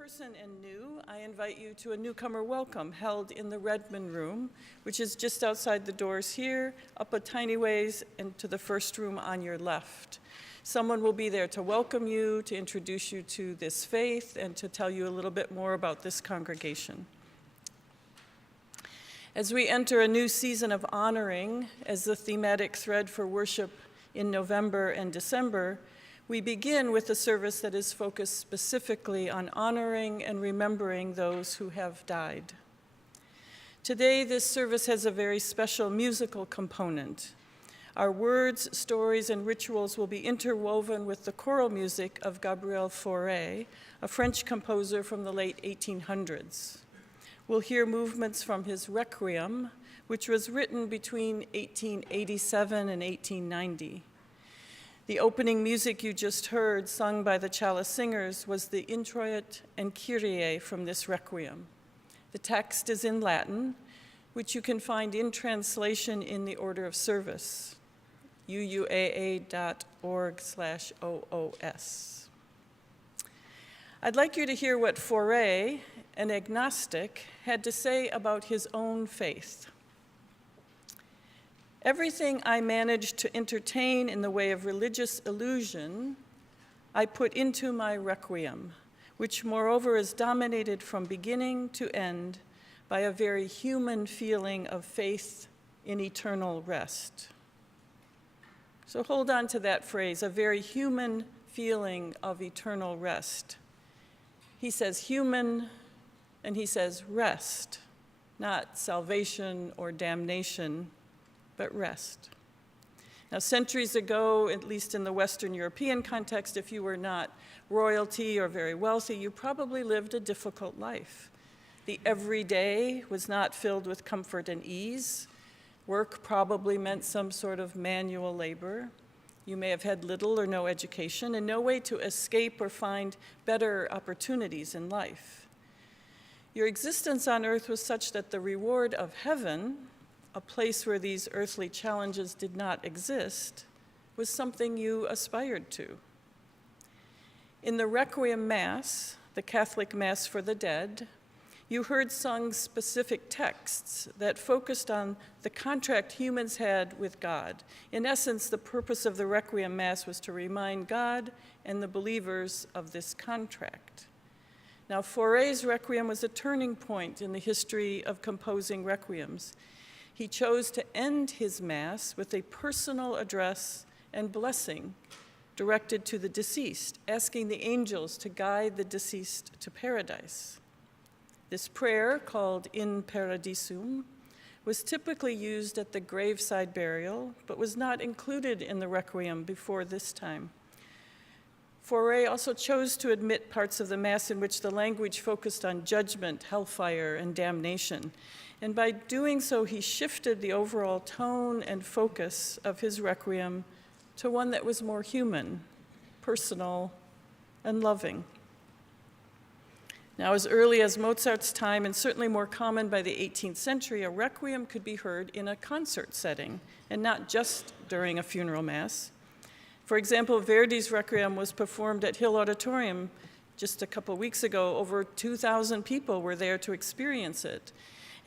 person and new, I invite you to a newcomer welcome held in the Redmond Room, which is just outside the doors here, up a tiny ways, and to the first room on your left. Someone will be there to welcome you, to introduce you to this faith, and to tell you a little bit more about this congregation. As we enter a new season of honoring as the thematic thread for worship in November and December, we begin with a service that is focused specifically on honoring and remembering those who have died. Today, this service has a very special musical component. Our words, stories, and rituals will be interwoven with the choral music of Gabriel Fauré, a French composer from the late 1800s. We'll hear movements from his Requiem, which was written between 1887 and 1890. The opening music you just heard, sung by the Chalice Singers, was the Introit and Kyrie from this Requiem. The text is in Latin, which you can find in translation in the order of service, UUAA.org/OOS. I'd like you to hear what Fauré, an agnostic, had to say about his own faith. Everything I managed to entertain in the way of religious illusion, I put into my Requiem, which moreover is dominated from beginning to end by a very human feeling of faith in eternal rest. So hold on to that phrase, a very human feeling of eternal rest. He says human, and he says rest, not salvation or damnation, but rest. Now, centuries ago, at least in the Western European context, if you were not royalty or very wealthy, you probably lived a difficult life. The everyday was not filled with comfort and ease. Work probably meant some sort of manual labor. You may have had little or no education and no way to escape or find better opportunities in life. Your existence on earth was such that the reward of heaven, a place where these earthly challenges did not exist, was something you aspired to. In the Requiem Mass, the Catholic Mass for the dead, you heard sung specific texts that focused on the contract humans had with God. In essence, the purpose of the Requiem Mass was to remind God and the believers of this contract. Now, Fauré's Requiem was a turning point in the history of composing requiems. He chose to end his Mass with a personal address and blessing directed to the deceased, asking the angels to guide the deceased to paradise. This prayer, called In Paradisum, was typically used at the graveside burial, but was not included in the Requiem before this time. Fauré also chose to omit parts of the Mass in which the language focused on judgment, hellfire, and damnation. And by doing so, he shifted the overall tone and focus of his Requiem to one that was more human, personal, and loving. Now, as early as Mozart's time, and certainly more common by the 18th century, a Requiem could be heard in a concert setting, and not just during a funeral Mass. For example, Verdi's Requiem was performed at Hill Auditorium just a couple weeks ago. Over 2,000 people were there to experience it.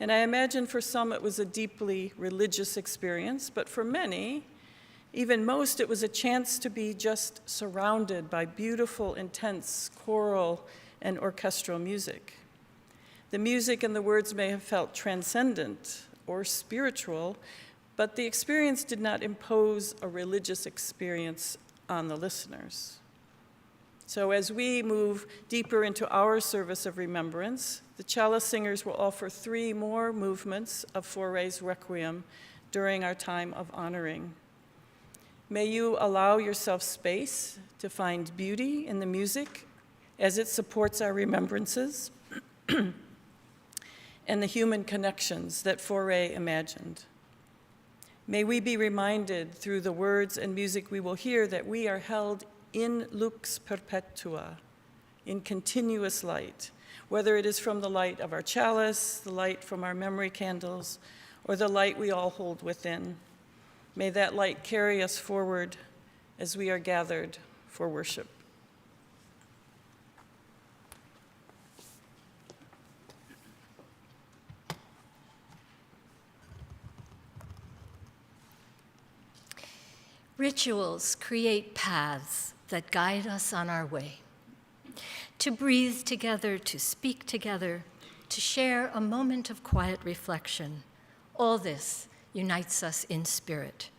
And I imagine for some it was a deeply religious experience, but for many, even most, it was a chance to be just surrounded by beautiful, intense choral and orchestral music. The music and the words may have felt transcendent or spiritual, but the experience did not impose a religious experience on the listeners. So as we move deeper into our service of remembrance, the Chalice Singers will offer 3 more movements of Fauré's Requiem during our time of honoring. May you allow yourself space to find beauty in the music as it supports our remembrances and the human connections that Fauré imagined. May we be reminded through the words and music we will hear that we are held in lux perpetua, in continuous light, whether it is from the light of our chalice, the light from our memory candles, or the light we all hold within. May that light carry us forward as we are gathered for worship. Rituals create paths that guide us on our way. To breathe together, to speak together, to share a moment of quiet reflection, all this unites us in spirit.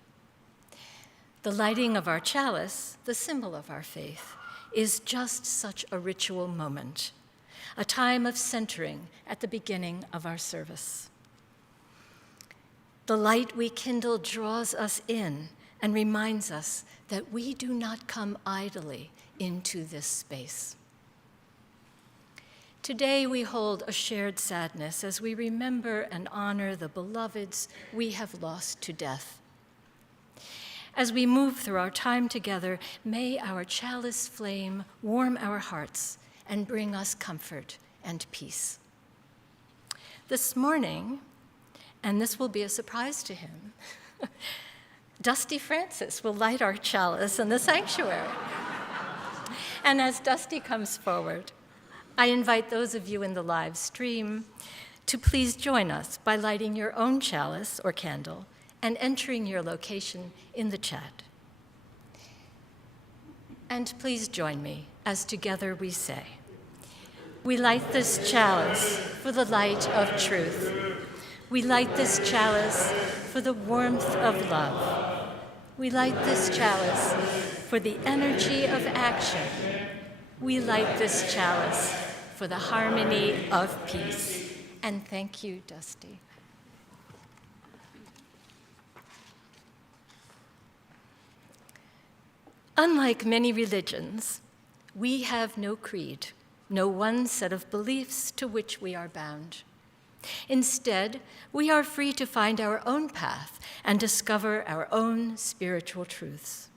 The lighting of our chalice, the symbol of our faith, is just such a ritual moment, a time of centering at the beginning of our service. The light we kindle draws us in and reminds us that we do not come idly into this space. Today we hold a shared sadness as we remember and honor the beloveds we have lost to death. As we move through our time together, may our chalice flame warm our hearts and bring us comfort and peace. This morning, and this will be a surprise to him, Dusty Francis will light our chalice in the sanctuary. And as Dusty comes forward, I invite those of you in the live stream to please join us by lighting your own chalice or candle and entering your location in the chat. And please join me as together we say, we light this chalice for the light of truth. We light this chalice for the warmth of love. We light this chalice for the energy of action. We light this chalice for the harmony of peace. And thank you, Dusty. Unlike many religions, we have no creed, no one set of beliefs to which we are bound. Instead, we are free to find our own path and discover our own spiritual truths.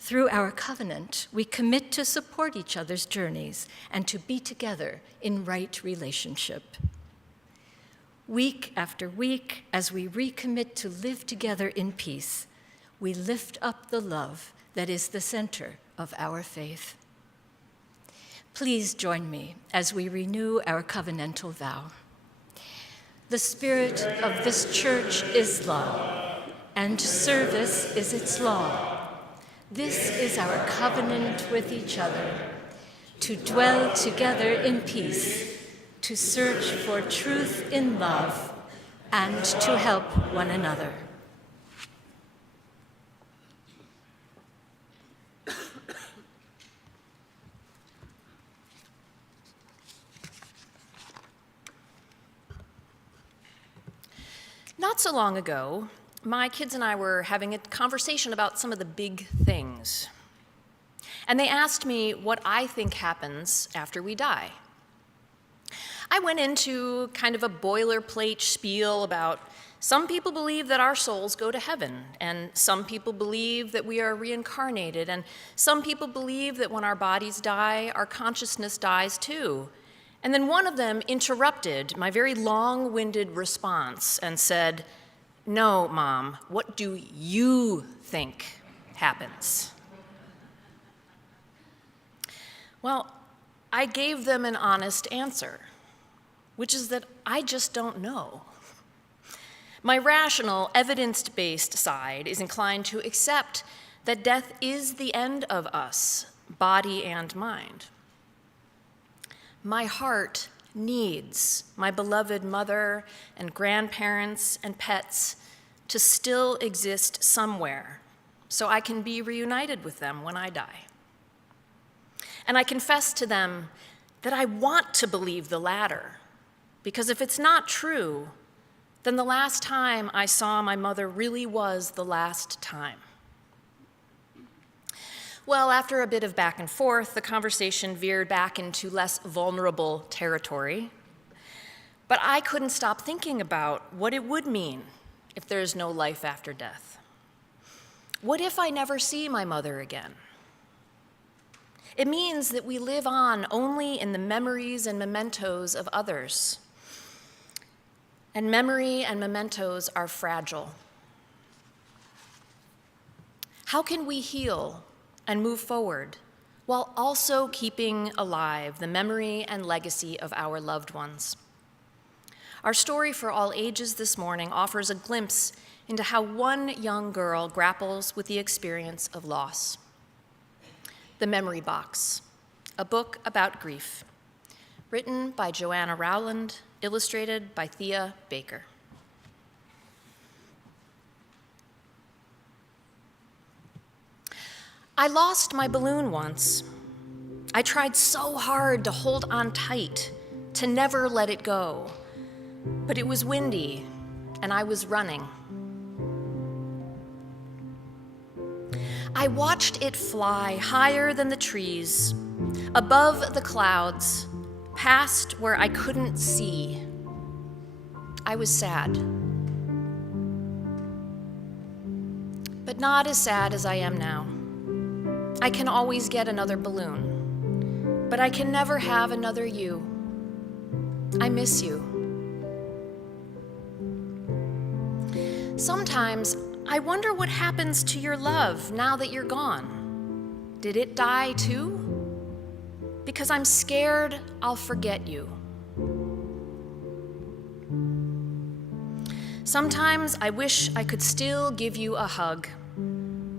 Through our covenant, we commit to support each other's journeys and to be together in right relationship. Week after week, as we recommit to live together in peace, we lift up the love that is the center of our faith. Please join me as we renew our covenantal vow. The spirit of this church is love, and service is its law. This is our covenant with each other, to dwell together in peace, to search for truth in love, and to help one another. Not so long ago, my kids and I were having a conversation about some of the big things. And they asked me what I think happens after we die. I went into kind of a boilerplate spiel about some people believe that our souls go to heaven, and some people believe that we are reincarnated, and some people believe that when our bodies die, our consciousness dies too. And then one of them interrupted my very long-winded response and said, "No, Mom, what do you think happens?" Well, I gave them an honest answer, which is that I just don't know. My rational, evidence-based side is inclined to accept that death is the end of us, body and mind. My heart needs my beloved mother and grandparents and pets to still exist somewhere so I can be reunited with them when I die. And I confess to them that I want to believe the latter, because if it's not true, then the last time I saw my mother really was the last time. Well, after a bit of back and forth, the conversation veered back into less vulnerable territory. But I couldn't stop thinking about what it would mean if there's no life after death. What if I never see my mother again? It means that we live on only in the memories and mementos of others. And memory and mementos are fragile. How can we heal and move forward while also keeping alive the memory and legacy of our loved ones? Our story for all ages this morning offers a glimpse into how one young girl grapples with the experience of loss. The Memory Box, a book about grief, written by Joanna Rowland, illustrated by Thea Baker. I lost my balloon once. I tried so hard to hold on tight, to never let it go. But it was windy, and I was running. I watched it fly higher than the trees, above the clouds, past where I couldn't see. I was sad. But not as sad as I am now. I can always get another balloon, but I can never have another you. I miss you. Sometimes I wonder what happens to your love now that you're gone. Did it die too? Because I'm scared I'll forget you. Sometimes I wish I could still give you a hug.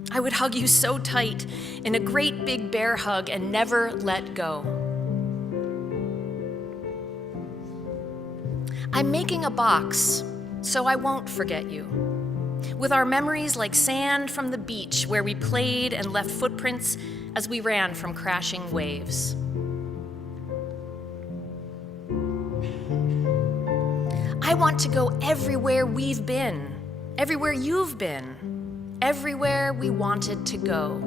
I would hug you so tight in a great big bear hug and never let go. I'm making a box so I won't forget you, with our memories like sand from the beach where we played and left footprints as we ran from crashing waves. I want to go everywhere we've been, everywhere you've been, everywhere we wanted to go.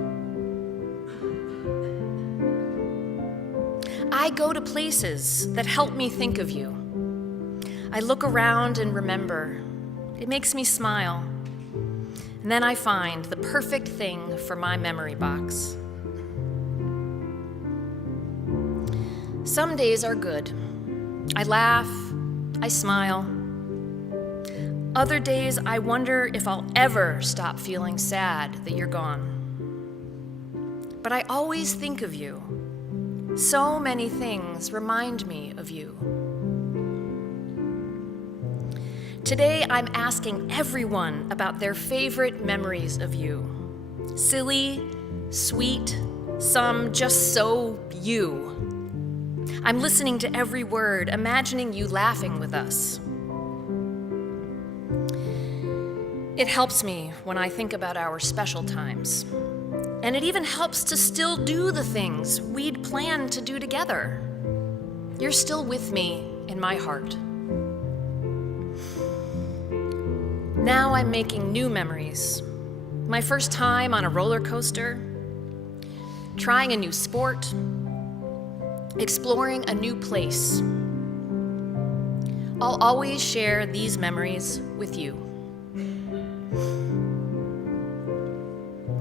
I go to places that help me think of you. I look around and remember. It makes me smile. And then I find the perfect thing for my memory box. Some days are good. I laugh, I smile. Other days I wonder if I'll ever stop feeling sad that you're gone. But I always think of you. So many things remind me of you. Today I'm asking everyone about their favorite memories of you. Silly, sweet, some just so you. I'm listening to every word, imagining you laughing with us. It helps me when I think about our special times. And it even helps to still do the things we'd planned to do together. You're still with me in my heart. Now I'm making new memories. My first time on a roller coaster, trying a new sport, exploring a new place. I'll always share these memories with you.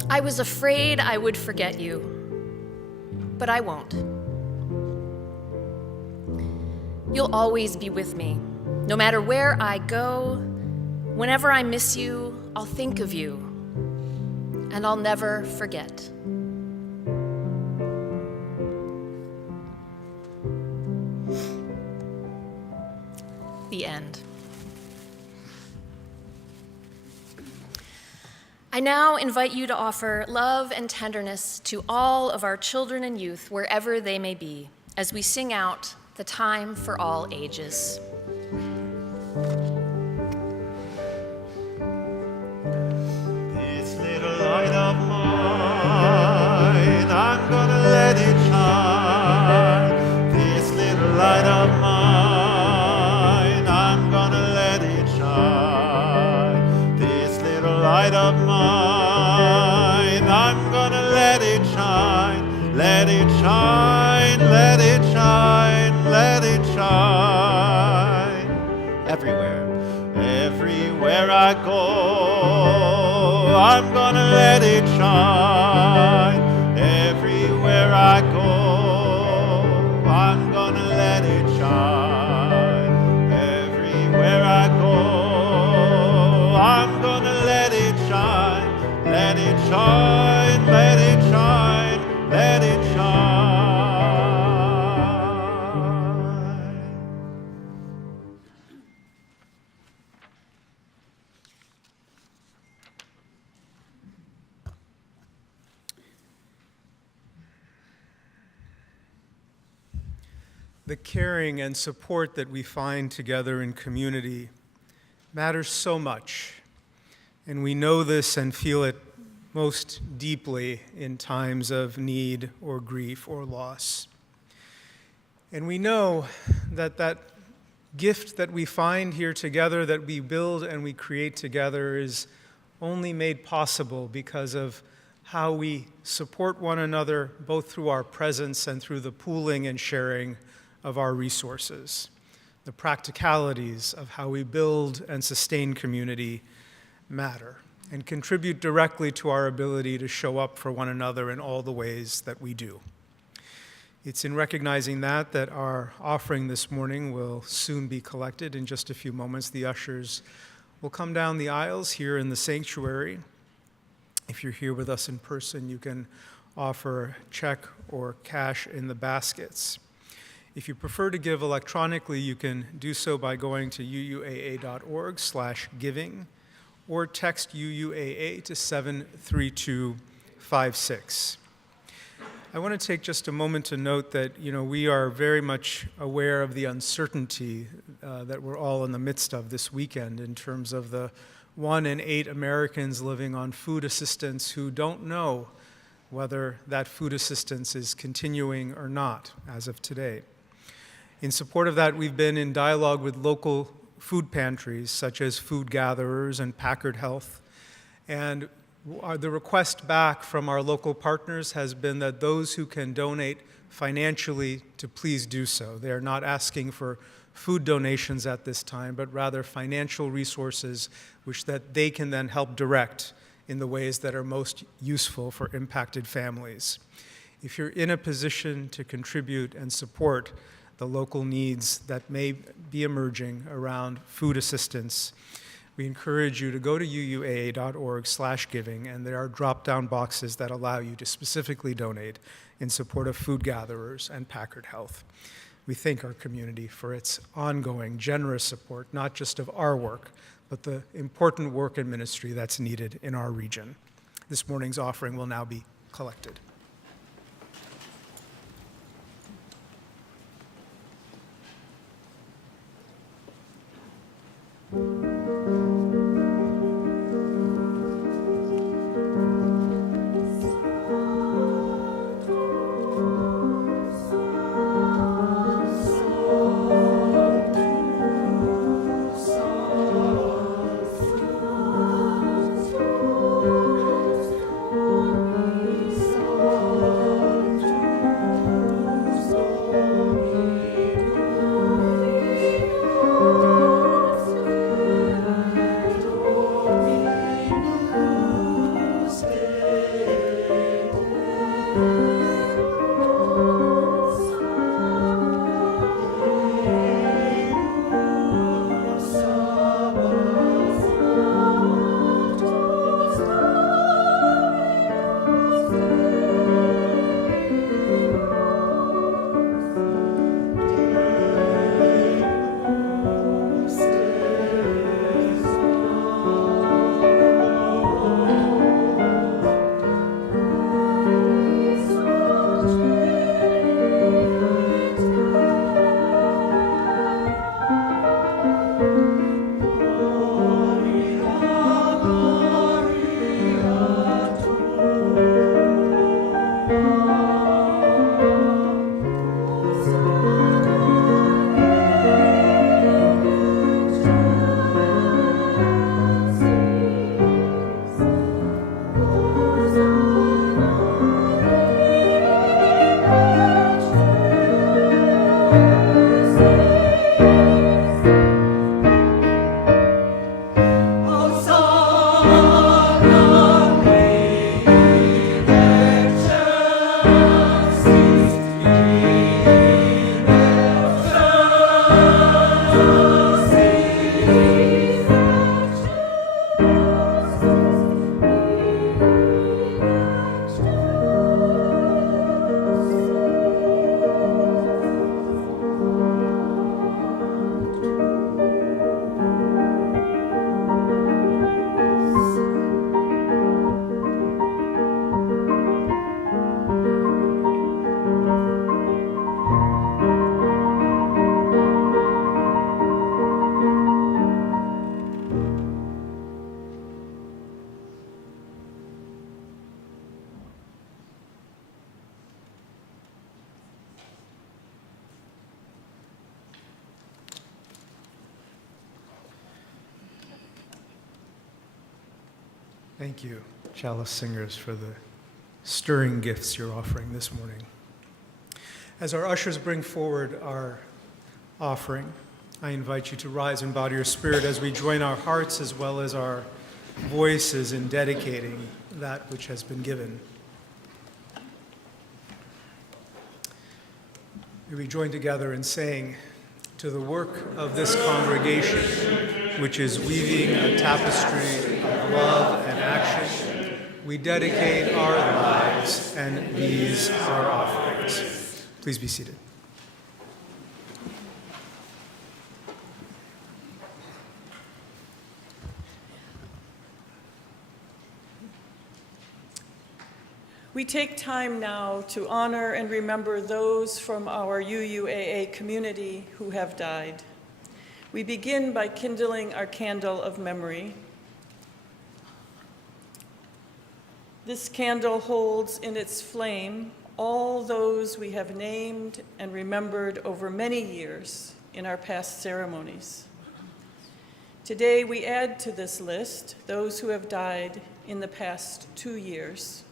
I was afraid I would forget you, but I won't. You'll always be with me, no matter where I go. Whenever I miss you, I'll think of you, and I'll never forget. The end. I now invite you to offer love and tenderness to all of our children and youth, wherever they may be, as we sing out The Time for All Ages. This little light of mine, I'm gonna let it shine. This little light of mine, I'm gonna let it shine. This little light of mine, I'm gonna let it shine. Let it shine, let it shine, let it shine. Everywhere, everywhere I go, I'm gonna let it shine. Everywhere I go, I'm gonna let it shine. Everywhere I go, I'm gonna let it shine. Let it shine, let it shine, let it shine. the caring and support that we find together in community matters so much, and we know this and feel it most deeply in times of need or grief or loss. And we know that that gift that we find here together, that we build and we create together, is only made possible because of how we support one another, both through our presence and through the pooling and sharing of our resources. The practicalities of how we build and sustain community matter and contribute directly to our ability to show up for one another in all the ways that we do. It's in recognizing that our offering this morning will soon be collected. In just a few moments, the ushers will come down the aisles here in the sanctuary. If you're here with us in person, you can offer check or cash in the baskets. If you prefer to give electronically, you can do so by going to uuaa.org/giving or text UUAA to 73256. I want to take just a moment to note that, we are very much aware of the uncertainty that we're all in the midst of this weekend in terms of the 1 in 8 Americans living on food assistance who don't know whether that food assistance is continuing or not as of today. In support of that, we've been in dialogue with local food pantries such as Food Gatherers and Packard Health, and the request back from our local partners has been that those who can donate financially to please do so. They are not asking for food donations at this time, but rather financial resources which that they can then help direct in the ways that are most useful for impacted families. If you're in a position to contribute and support the local needs that may be emerging around food assistance, we encourage you to go to uuaa.org/giving, and there are drop-down boxes that allow you to specifically donate in support of Food Gatherers and Packard Health. We thank our community for its ongoing, generous support, not just of our work, but the important work and ministry that's needed in our region. This morning's offering will now be collected. Thank you, chalice singers, for the stirring gifts you're offering this morning. As our ushers bring forward our offering, I invite you to rise in body or spirit as we join our hearts as well as our voices in dedicating that which has been given. We join together in saying, "To the work of this congregation, which is weaving a tapestry of love and action, we dedicate our lives and these our offerings." Please be seated. We take time now to honor and remember those from our UUAA community who have died. We begin by kindling our candle of memory. This candle holds in its flame all those we have named and remembered over many years in our past ceremonies. Today, we add to this list those who have died in the past 2 years.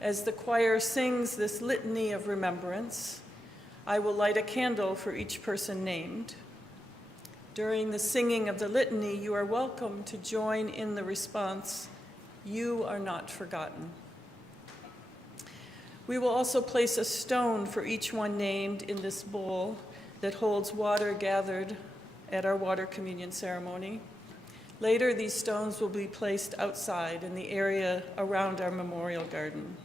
As the choir sings this litany of remembrance, I will light a candle for each person named. During the singing of the litany, you are welcome to join in the response, "You are not forgotten." We will also place a stone for each one named in this bowl that holds water gathered at our water communion ceremony. Later, these stones will be placed outside in the area around our memorial garden.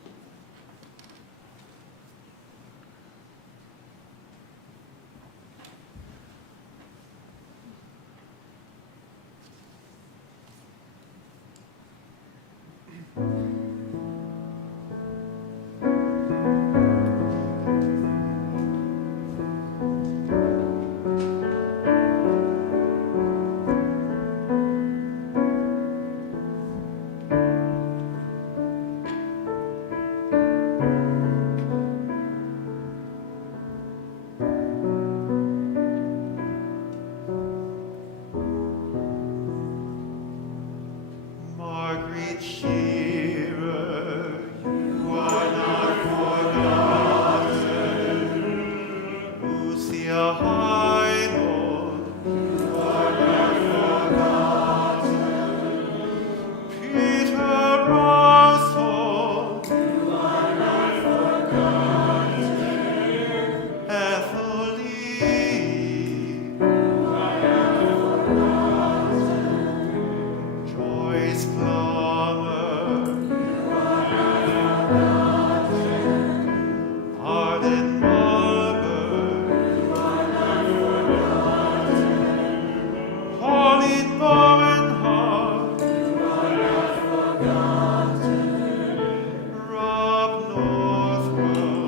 Rob Northwell.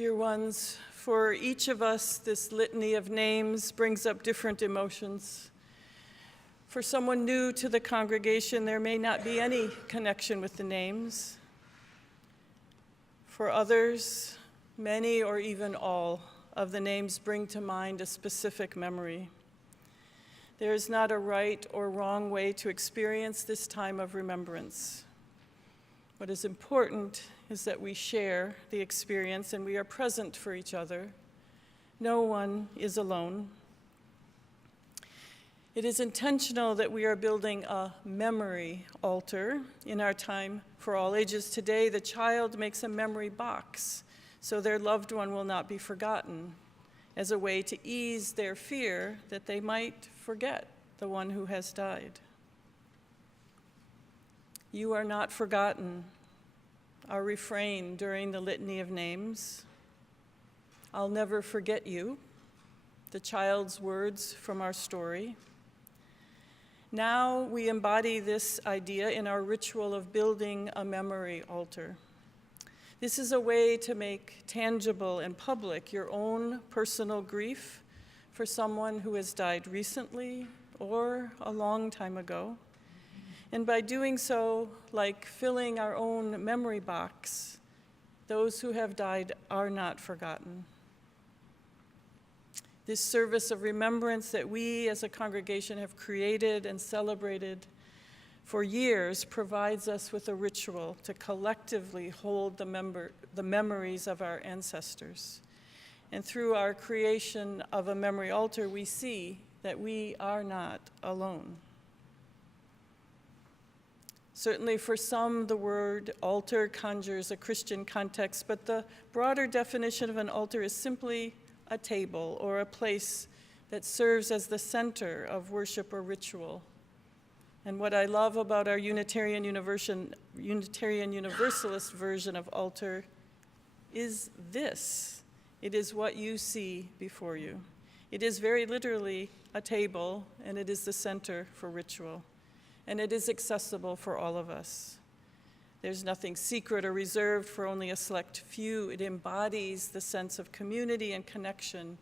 Dear ones, for each of us, this litany of names brings up different emotions. For someone new to the congregation, there may not be any connection with the names. For others, many or even all of the names bring to mind a specific memory. There is not a right or wrong way to experience this time of remembrance. What is important is that we share the experience and we are present for each other. No one is alone. It is intentional that we are building a memory altar in our time for all ages. Today, the child makes a memory box so their loved one will not be forgotten, as a way to ease their fear that they might forget the one who has died. You are not forgotten, our refrain during the litany of names. I'll never forget you, the child's words from our story. Now we embody this idea in our ritual of building a memory altar. This is a way to make tangible and public your own personal grief for someone who has died recently or a long time ago. And by doing so, like filling our own memory box, those who have died are not forgotten. This service of remembrance that we as a congregation have created and celebrated for years provides us with a ritual to collectively hold the memories of our ancestors. And through our creation of a memory altar, we see that we are not alone. Certainly for some, the word altar conjures a Christian context, but the broader definition of an altar is simply a table or a place that serves as the center of worship or ritual. And what I love about our Unitarian Universalist version of altar is this. It is what you see before you. It is very literally a table, and it is the center for ritual. And it is accessible for all of us. There's nothing secret or reserved for only a select few. It embodies the sense of community and connection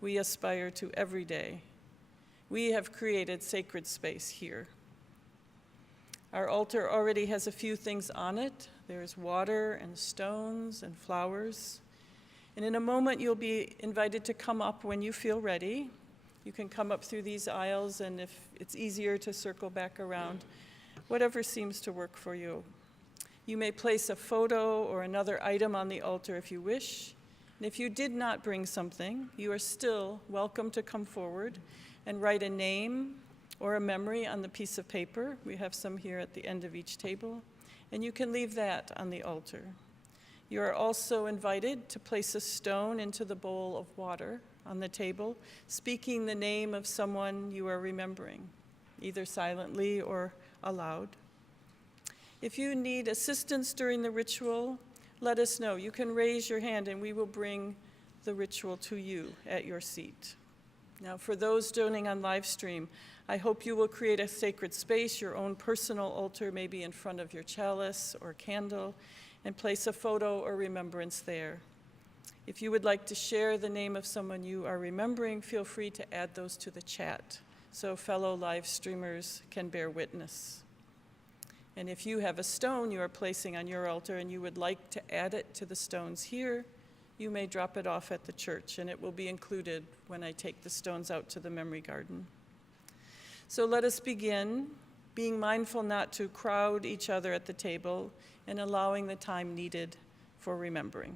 we aspire to every day. We have created sacred space here. Our altar already has a few things on it. There's water and stones and flowers. And in a moment, you'll be invited to come up when you feel ready. You can come up through these aisles, and if it's easier to circle back around, whatever seems to work for you. You may place a photo or another item on the altar if you wish. And if you did not bring something, you are still welcome to come forward and write a name or a memory on the piece of paper. We have some here at the end of each table. And you can leave that on the altar. You are also invited to place a stone into the bowl of water on the table, speaking the name of someone you are remembering, either silently or aloud. If you need assistance during the ritual, let us know. You can raise your hand and we will bring the ritual to you at your seat. Now, for those joining on live stream, I hope you will create a sacred space, your own personal altar, maybe in front of your chalice or candle, and place a photo or remembrance there. If you would like to share the name of someone you are remembering, feel free to add those to the chat so fellow live streamers can bear witness. And if you have a stone you are placing on your altar and you would like to add it to the stones here, you may drop it off at the church, and it will be included when I take the stones out to the memory garden. So let us begin, being mindful not to crowd each other at the table and allowing the time needed for remembering.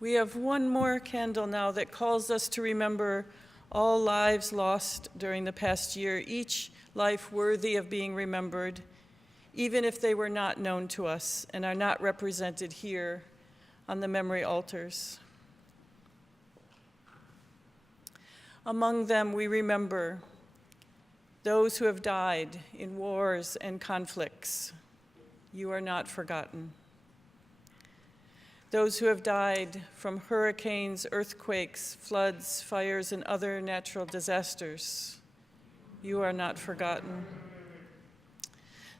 We have one more candle now that calls us to remember all lives lost during the past year, each life worthy of being remembered, even if they were not known to us and are not represented here on the memory altars. Among them, we remember those who have died in wars and conflicts. You are not forgotten. Those who have died from hurricanes, earthquakes, floods, fires, and other natural disasters. You are not forgotten.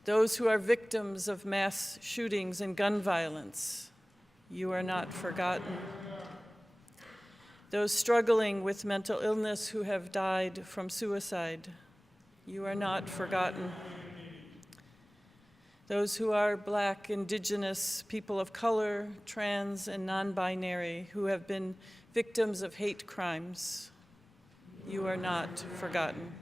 Those who are victims of mass shootings and gun violence. You are not forgotten. Those struggling with mental illness who have died from suicide. You are not forgotten. Those who are Black, Indigenous, people of color, trans, and non-binary who have been victims of hate crimes. You are not forgotten.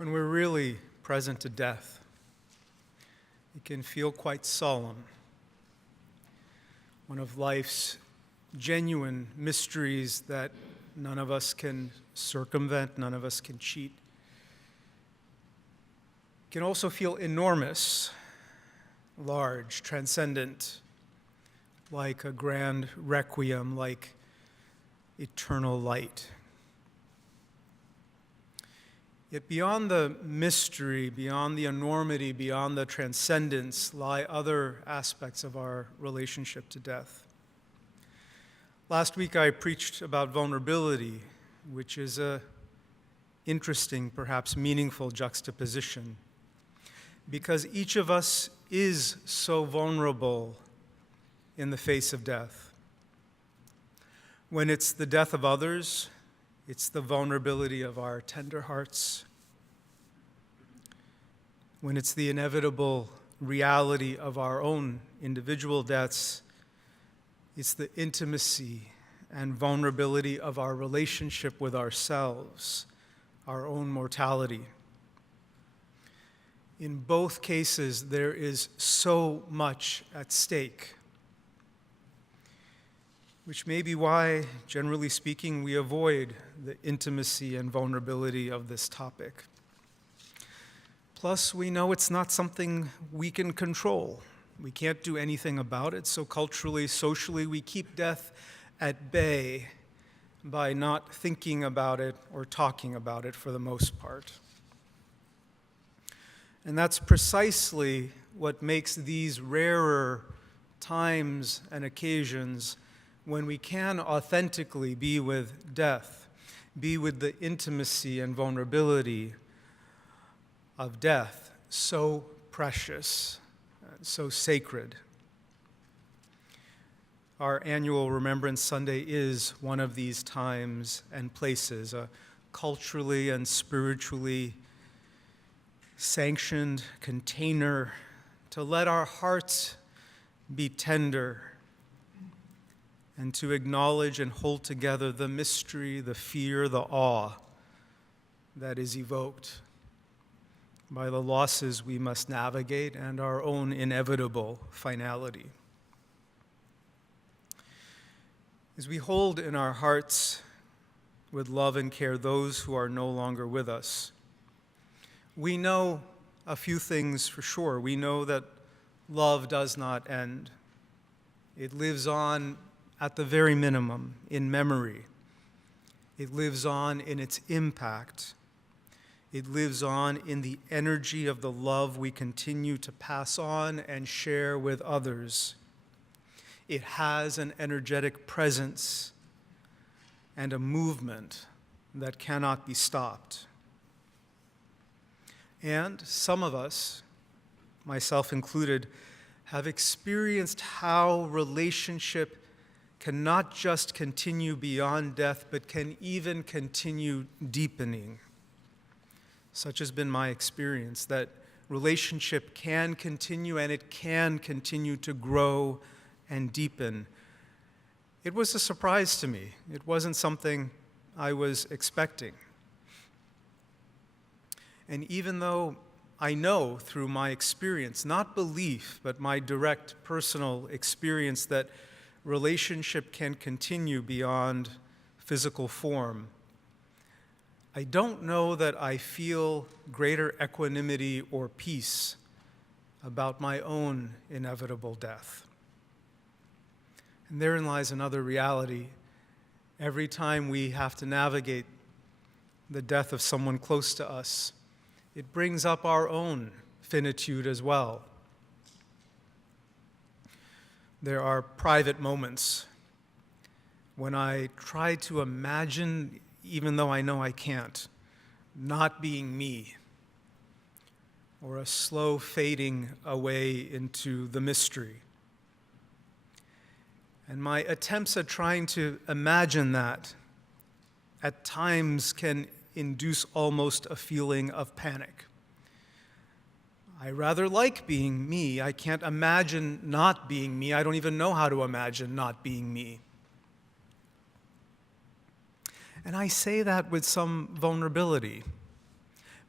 when we're really present to death, it can feel quite solemn. One of life's genuine mysteries that none of us can circumvent, none of us can cheat. It can also feel enormous, large, transcendent, like a grand requiem, like eternal light. Yet beyond the mystery, beyond the enormity, beyond the transcendence, lie other aspects of our relationship to death. Last week I preached about vulnerability, which is an interesting, perhaps meaningful juxtaposition, because each of us is so vulnerable in the face of death. When it's the death of others, it's the vulnerability of our tender hearts. When it's the inevitable reality of our own individual deaths, it's the intimacy and vulnerability of our relationship with ourselves, our own mortality. In both cases, there is so much at stake, which may be why, generally speaking, we avoid the intimacy and vulnerability of this topic. Plus, we know it's not something we can control. We can't do anything about it, so culturally, socially, we keep death at bay by not thinking about it or talking about it for the most part. And that's precisely what makes these rarer times and occasions when we can authentically be with death, be with the intimacy and vulnerability of death, so precious, so sacred. Our annual Remembrance Sunday is one of these times and places, a culturally and spiritually sanctioned container to let our hearts be tender and to acknowledge and hold together the mystery, the fear, the awe that is evoked by the losses we must navigate and our own inevitable finality. As we hold in our hearts with love and care those who are no longer with us, we know a few things for sure. We know that love does not end. It lives on at the very minimum in memory. It lives on in its impact. It lives on in the energy of the love we continue to pass on and share with others. It has an energetic presence and a movement that cannot be stopped. And some of us, myself included, have experienced how relationship can not just continue beyond death, but can even continue deepening. Such has been my experience, that relationship can continue and it can continue to grow and deepen. It was a surprise to me. It wasn't something I was expecting. And even though I know through my experience, not belief, but my direct personal experience, that relationship can continue beyond physical form, I don't know that I feel greater equanimity or peace about my own inevitable death. And therein lies another reality. Every time we have to navigate the death of someone close to us, it brings up our own finitude as well. There are private moments when I try to imagine, even though I know I can't, not being me, or a slow fading away into the mystery. And my attempts at trying to imagine that at times can induce almost a feeling of panic. I rather like being me. I can't imagine not being me. I don't even know how to imagine not being me. And I say that with some vulnerability,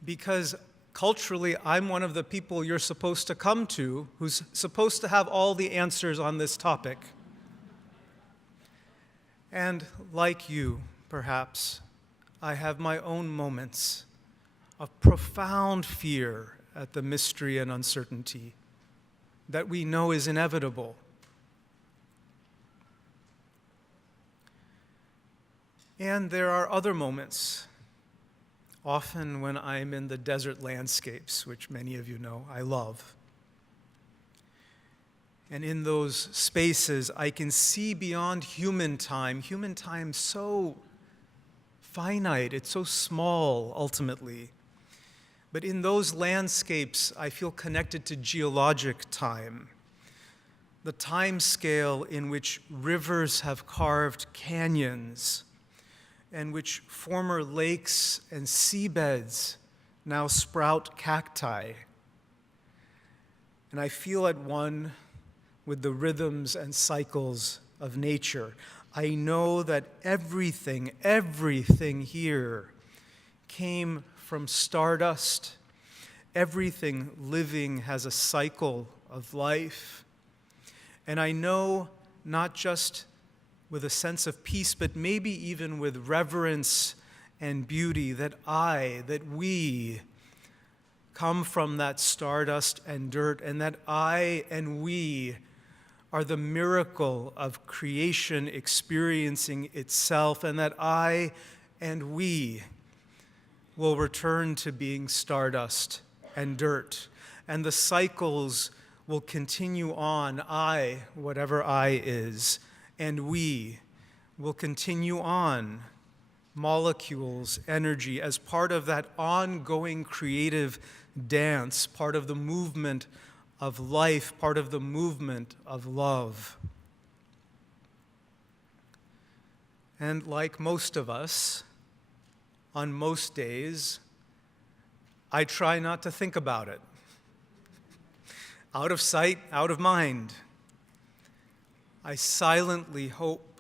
because culturally I'm one of the people you're supposed to come to who's supposed to have all the answers on this topic. And like you, perhaps, I have my own moments of profound fear at the mystery and uncertainty that we know is inevitable. And there are other moments, often when I'm in the desert landscapes, which many of you know I love. And in those spaces, I can see beyond human time so finite, it's so small ultimately. But in those landscapes, I feel connected to geologic time, the time scale in which rivers have carved canyons, and which former lakes and seabeds now sprout cacti. And I feel at one with the rhythms and cycles of nature. I know that everything here came from stardust. Everything living has a cycle of life. And I know, not just with a sense of peace, but maybe even with reverence and beauty, that we come from that stardust and dirt, and that I and we are the miracle of creation experiencing itself, and that I and we will return to being stardust and dirt, and the cycles will continue on. I, whatever I is, and we will continue on, molecules, energy, as part of that ongoing creative dance, part of the movement of life, part of the movement of love. And like most of us, on most days, I try not to think about it. Out of sight, out of mind. I silently hope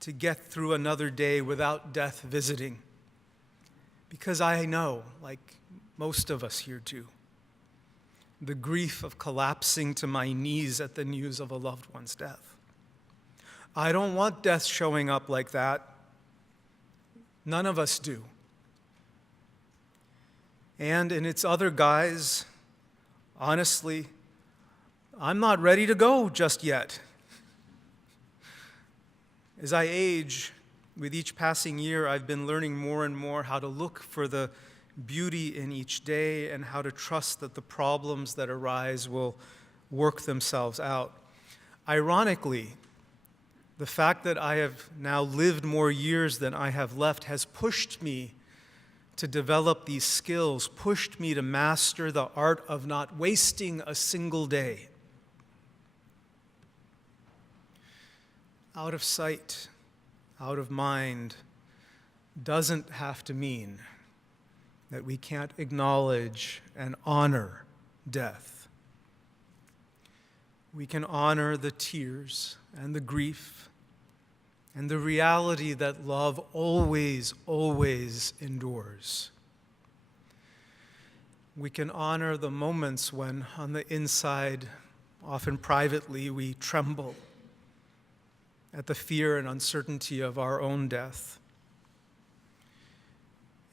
to get through another day without death visiting, because I know, like most of us here do, the grief of collapsing to my knees at the news of a loved one's death. I don't want death showing up like that. None of us do. And in its other guise, honestly, I'm not ready to go just yet. As I age, with each passing year, I've been learning more and more how to look for the beauty in each day and how to trust that the problems that arise will work themselves out. Ironically, the fact that I have now lived more years than I have left has pushed me to develop these skills, pushed me to master the art of not wasting a single day. Out of sight, out of mind doesn't have to mean that we can't acknowledge and honor death. We can honor the tears and the grief and the reality that love always, always endures. We can honor the moments when, on the inside, often privately, we tremble at the fear and uncertainty of our own death.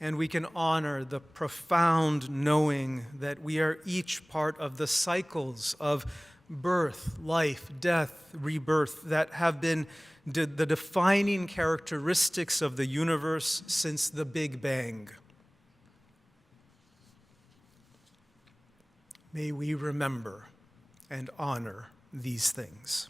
And we can honor the profound knowing that we are each part of the cycles of birth, life, death, rebirth that have been the defining characteristics of the universe since the Big Bang. May we remember and honor these things.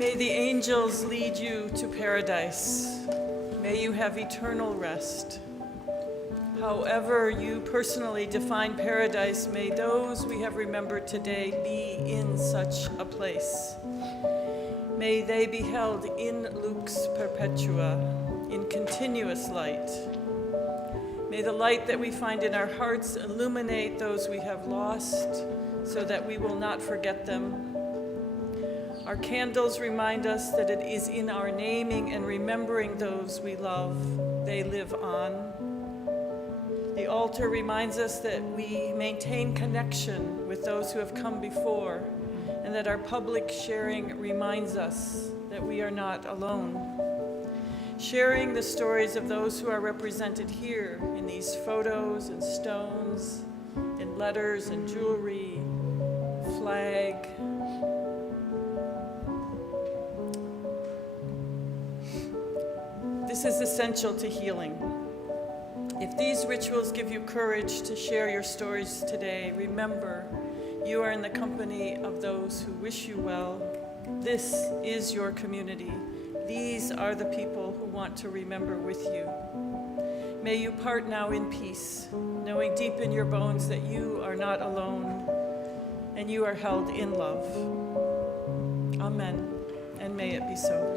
May the angels lead you to paradise. May you have eternal rest. However you personally define paradise, may those we have remembered today be in such a place. May they be held in lux perpetua, in continuous light. May the light that we find in our hearts illuminate those we have lost, so that we will not forget them. Our candles remind us that it is in our naming and remembering those we love, they live on. The altar reminds us that we maintain connection with those who have come before, and that our public sharing reminds us that we are not alone. Sharing the stories of those who are represented here in these photos and stones, in letters and jewelry, flag. This is essential to healing. If these rituals give you courage to share your stories today, remember, you are in the company of those who wish you well. This is your community. These are the people who want to remember with you. May you part now in peace, knowing deep in your bones that you are not alone and you are held in love. Amen, and may it be so.